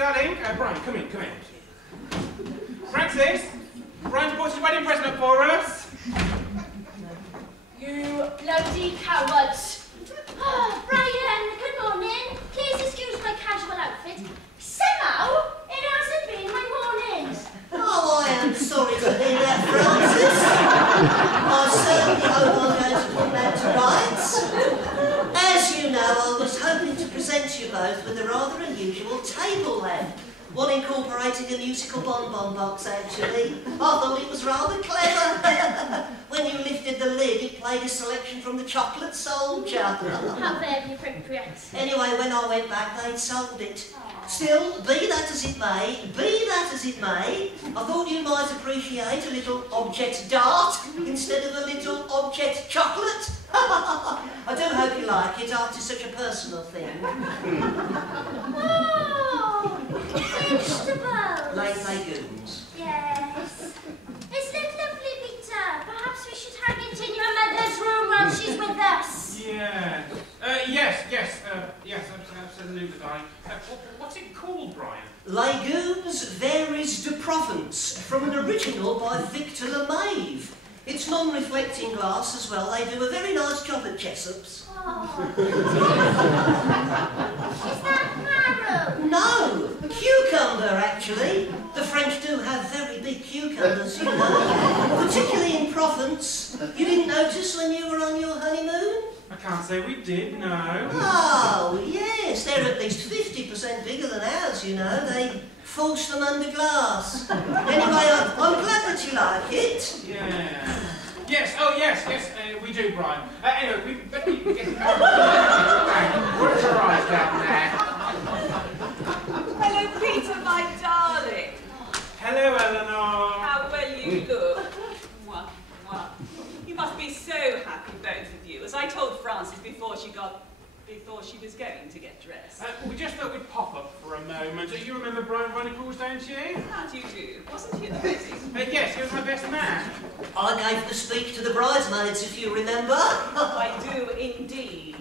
darling. Brian, come in, come in. Francis, Brian's brought his wedding present up for us. You bloody cowards. Oh, Brian, good morning. Please excuse my casual outfit. Somehow, it hasn't been my mornings. Oh, I am sorry to hear that, Francis. I certainly hope I'm going to put that to rights. As you know, I was hoping to present you both with a rather unusual table lamp. One incorporating a musical bonbon box, actually. I thought it was rather clever. When you lifted the lid, it played a selection from the Chocolate Soldier. How very appropriate. Anyway, when I went back, they'd sold it. Still, be that as it may, I thought you might appreciate a little object dart instead of a little object chocolate. I do hope you like it after such a personal thing. Oh, vegetables. Legumes. Yes. Isn't it lovely, Peter? Perhaps we should hang it in your mother's room while she's with us. Yeah. Yes, absolutely, darling. What's it called, Brian? Legumes varies de Provence, from an original by Victor LeMaive. It's non-reflecting glass as well. They do a very nice job at Chessup's. Oh. Is that marrow? No, cucumber actually. The French do have very big cucumbers, you know, particularly in Provence. You didn't notice when you were on your honeymoon? I can't say we did, no. Oh, yes, they're at least 50% bigger than ours, you know. They force them under glass. Anyway, I'm glad that you like it. Yeah. Yes, oh yes, we do, Brian. Anyway, we better be getting back. Where's your eyes down there? Hello, Peter, my darling. Hello, Eleanor. How well you look. Mwah, mwah. You must be so happy, both of you, as I told Frances before she was going to get dressed. We just thought we'd pop up for a moment. You remember Brian Runnicles, don't you? How do you do? Wasn't he at the wedding? Yes, he was my best man. I gave the speech to the bridesmaids, if you remember. I do indeed.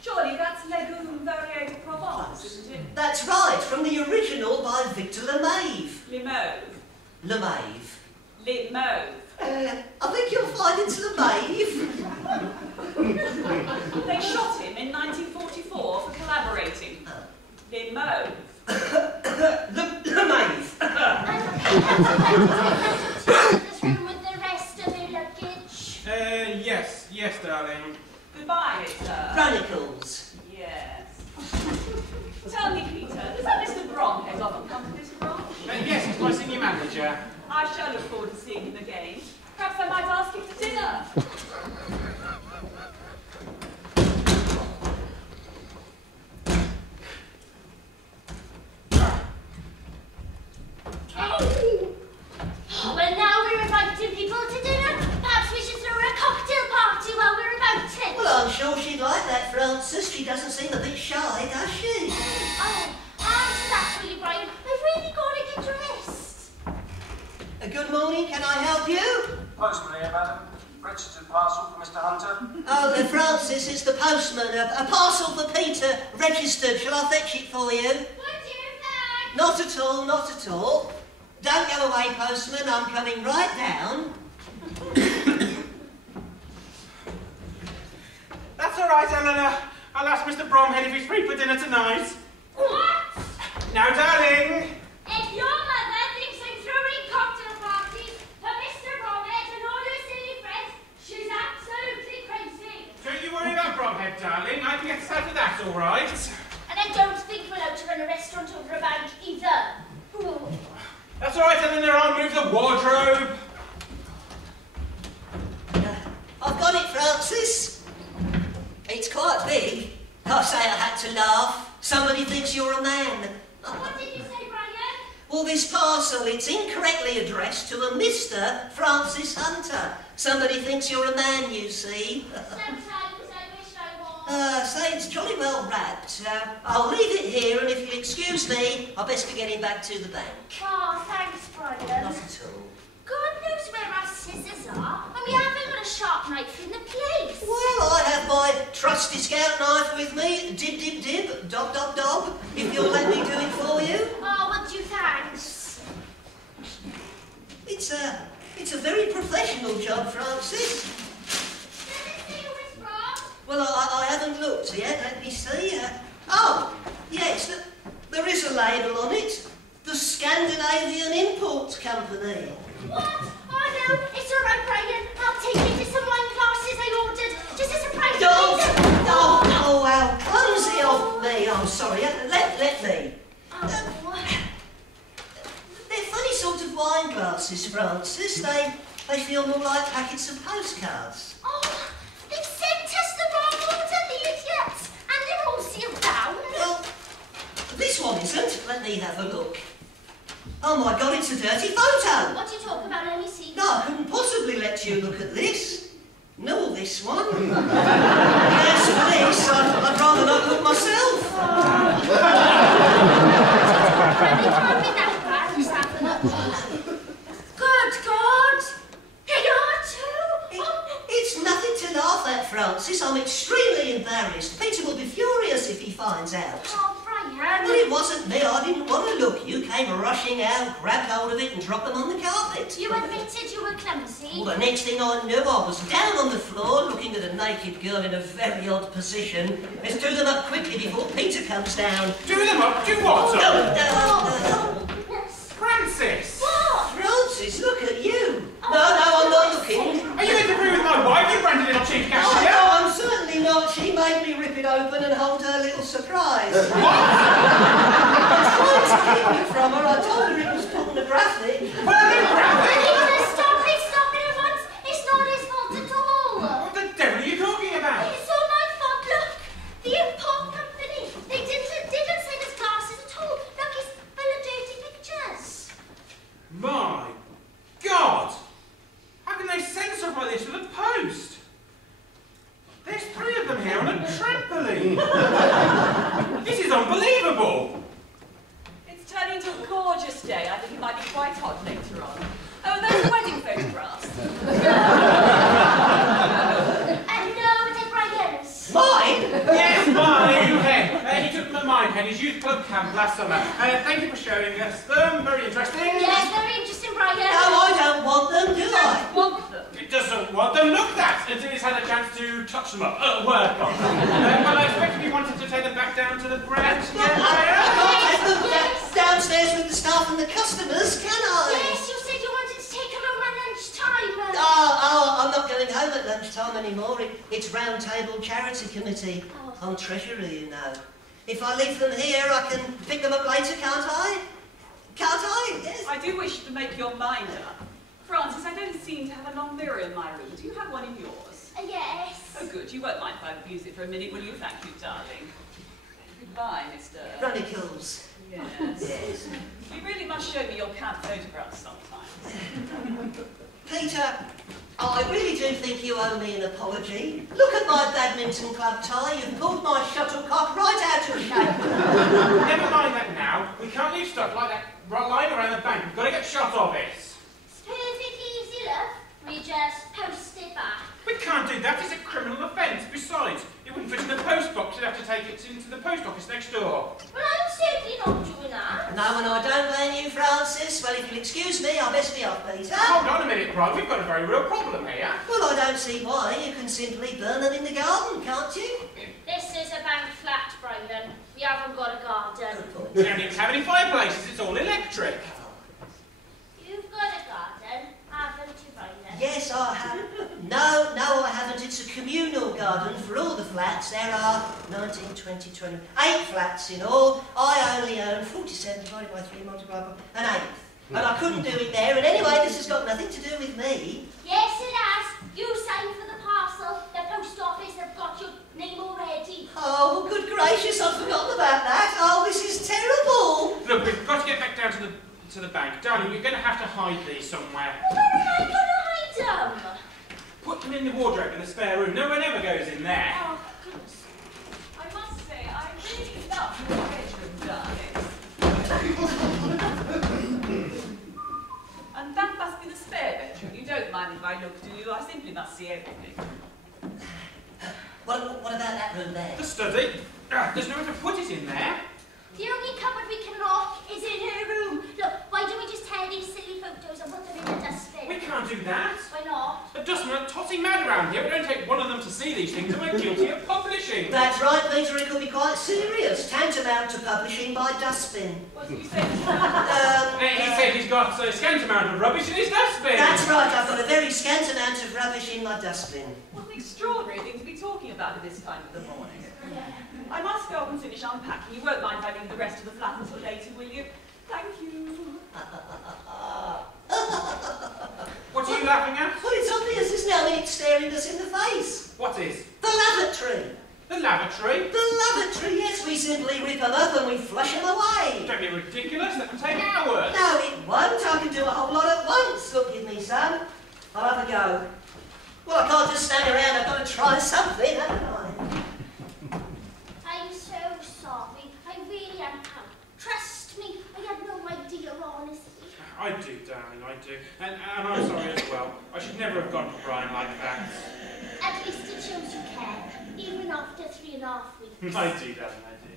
Surely that's Legume Varié de Provence, isn't it? That's right, from the original by Victor LeMaive. Limauve. LeMaive. Limauve. I think you'll find it's LeMaive. They shot him in 1944 for collaborating. Limauve. LeMaive. This room with the rest of your luggage. Yes, darling. Goodbye, sir. Runnicles. Yes. Tell me, Peter, does that Mr. Bromhead often come to this branch? Yes, he's my senior manager. I shall look forward to seeing him again. Perhaps I might ask him to dinner. Oh, well, now we're inviting people to dinner. Perhaps we should throw a cocktail party while we're about it. Well, I'm sure she'd like that, Frances. She doesn't seem a bit shy, does she? Oh, so that's really Brian. I've really got to get dressed. Good morning, can I help you? Postman here, madam. Registered parcel for Mr. Hunter. Oh, Francis, it's the postman. A parcel for Peter, registered. Shall I fetch it for you? Would you, thanks? Not at all, not at all. Don't go away, postman. I'm coming right down. That's all right, Eleanor. I'll ask Mr. Bromhead if he's free for dinner tonight. What? Now, darling. If your mother thinks I'm throwing cocktail parties for Mr. Bromhead and all her silly friends, she's absolutely crazy. Don't you worry about Bromhead, darling. I can get us out of that, all right? And I don't think we're allowed to run a restaurant over a bank either. Ooh. That's all right, Eleanor. I'll move the wardrobe. I've got it, Francis. It's quite big. I say I had to laugh. Somebody thinks you're a man. What did you say, Brian? Well, this parcel, it's incorrectly addressed to a Mr. Francis Hunter. Somebody thinks you're a man, you see. Sometimes I wish I was. Say it's jolly well wrapped. I'll leave it here, and if you'll excuse me, I'll best be getting back to the bank. Oh, thanks, Brian. Not at all. God knows where our scissors are, and we haven't got a sharp knife in the place. Well, I have my trusty trusty scout knife with me. Dib, dib, dib, dob, dob, dob. If you'll let me do it for you. Oh, would you thanks? It's a very professional job, Francis. Let me see who it's from. Well, I haven't looked yet. Let me see. Oh, yes, there is a label on it. The Scandinavian Import Company. What? Oh no, it's all right, Brian. I'll take you to some wine glasses I ordered. Just a surprise. Oh, how clumsy of me. I'm sorry. Let me. Oh. They're funny sort of wine glasses, Francis. They feel more like packets of postcards. Oh, they sent us the wrong order, the idiots. And they're all sealed down. Well, this one isn't. Let me have a look. Oh my God, it's a dirty photo. What do you talk about? Let me see. No, I couldn't possibly let you look at this. No, this one. Yes, please. I'd rather not look myself. They can't be that bad. Just have a look. Good God. They are too. It's nothing to laugh at, Francis. I'm extremely embarrassed. Peter will be furious if he finds out. Oh, Brian. Well, it wasn't me. I didn't want to look. You came rushing out, grabbed hold of it and dropped them on the carpet. You admitted you were clumsy. Well, the next thing I knew, I was down on the floor looking at a naked girl in a very odd position. Let's do them up quickly before Peter comes down. Do them up? Do what? Yes. Francis! What? Francis, look at you. No, I'm not looking. Are you interfering with my wife, you randy little chief Oh, cashier? no, I'm certainly not. She made me rip it open and hold her little surprise. What? I tried to keep it from her. I told her it was pornographic. Pornographic? Stop it at once. It's not his fault at all. What the devil are you talking about? It's all my fault. Look, the import company. They didn't send us glasses at all. Look, it's full of dirty pictures. My God! How can they send stuff like this with a post? There's 3 of them here on a trampoline. This is unbelievable. It's turning into a gorgeous day. I think it might be quite hot later on. Oh, those are wedding photographs. And no, they're Brian's. Mine? Yes, mine, Hen. He took them at mine, Hen, his youth club camp last summer. Thank you for showing us them. Very interesting. Yes, very interesting, Brian. No, I don't want them, do I? Want them? It doesn't want them looked at until it's had a chance to touch them up, work on them. Well, I expected you wanted to take them back down to the ground. I can't take them downstairs with the staff and the customers, can I? Yes, you said you wanted to take them home at lunchtime. Oh, I'm not going home at lunchtime anymore. It's Round Table Charity Committee. Oh. I'm treasurer, you know. If I leave them here, I can pick them up later, can't I? Can't I? Yes. I do wish to make your mind up. Francis, I don't seem to have a long mirror in my room. Do you have one in yours? Yes. Oh, good. You won't mind if I use it for a minute, will you? Thank you, darling. Goodbye, Mr. Runnicles. Yes. Yes. You really must show me your camp photographs sometime. Peter, I really do think you owe me an apology. Look at my badminton club tie. You've pulled my shuttlecock right out of shape. Never mind that now. We can't leave stuff like that lying around the bank. We've got to get shot of it. It's perfectly easy, love. We just post it back. We can't do that. It's a criminal offence. Besides, it wouldn't fit in the post box. You'd have to take it into the post office next door. Well, I'm certainly not doing that. No, and I don't blame you, Francis. Well, if you'll excuse me, I'll best be off, Peter. Hold on a minute, Brian. We've got a very real problem here. Well, I don't see why. You can simply burn them in the garden, can't you? This is a bank flat, Brian. We haven't got a garden. We don't even have any fireplaces. It's all electric. You've got a garden, haven't you, Brian? Yes, I have. No, I haven't. It's a communal garden for all the flats. There are 19, 20, 20, 8 flats in all. I only own 47 divided by 3 multiplied by an eighth. And I couldn't do it there. And anyway, this has got nothing to do with me. Yes, it has. You signed for the parcel. The post office have got your name already. Oh, good gracious, I'd forgotten about that. Oh, this is terrible. Look, we've got to get back down to the bank. Darling, you're going to have to hide these somewhere. Where am I going to hide them? Put them in the wardrobe in the spare room. No one ever goes in there. Oh, goodness. I must say, I really love your bedroom, darling. And that must be the spare bedroom. You don't mind if I look, do you? I simply must see everything. What about that room there? The study? There's nowhere to put it in there. The only cupboard we can lock is in her room. Look, why don't we just tear these silly photos and put them in the dustbin? We can't do that. Why not? The dustmen are totting mad around here. We don't take one of them to see these things and we're guilty of publishing. That's right, Peter, it could be quite serious. Tantamount to publishing by dustbin. What did you say? He said he's got a scant amount of rubbish in his dustbin. That's right, I've got a very scant amount of rubbish in my dustbin. What an extraordinary thing to be talking about at this time of the morning. I must go and finish unpacking. You won't mind if I leave the rest of the flat until later, will you? Thank you. What are you laughing at? Well, it's obvious, isn't it? I mean, it's staring us in the face. What is? The lavatory. The lavatory? The lavatory, yes, we simply rip them up and we flush them away. Don't be ridiculous, that will take hours. No, it won't. I can do a whole lot at once. Look, give me some. I'll have a go. Well, I can't just stand around. I've got to try something, haven't I? I'm so sorry. I really am. Trust me, I had no idea, honestly. I do, darling, I do. And I'm sorry as well. I should never have gone for Brian like that. At least it shows you care, even after 3.5 weeks. I do, darling, I do.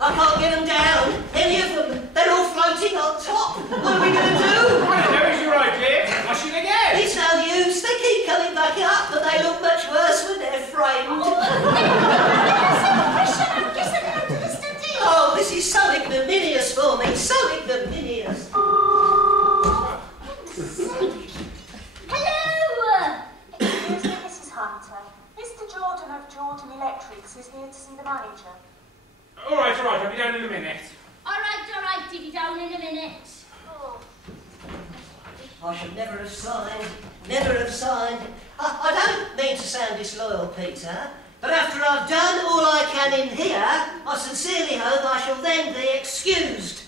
I can't get them down. Any of them. They're all floating on top. What are we going to do? I don't know, it's your idea. Flush it again. It's no use. They keep coming back up, but they look much worse when they're framed. Oh, this is so ignominious for me. So ignominious. Hello! Excuse me, Mrs. Hunter. Mr. Jordan of Jordan Electrics is here to see the manager. All right, I'll be down in a minute. All right, I'll be down in a minute. Oh. I should never have signed. Never have signed. I don't mean to sound disloyal, Peter, but after I've done all I can in here, I sincerely hope I shall then be excused.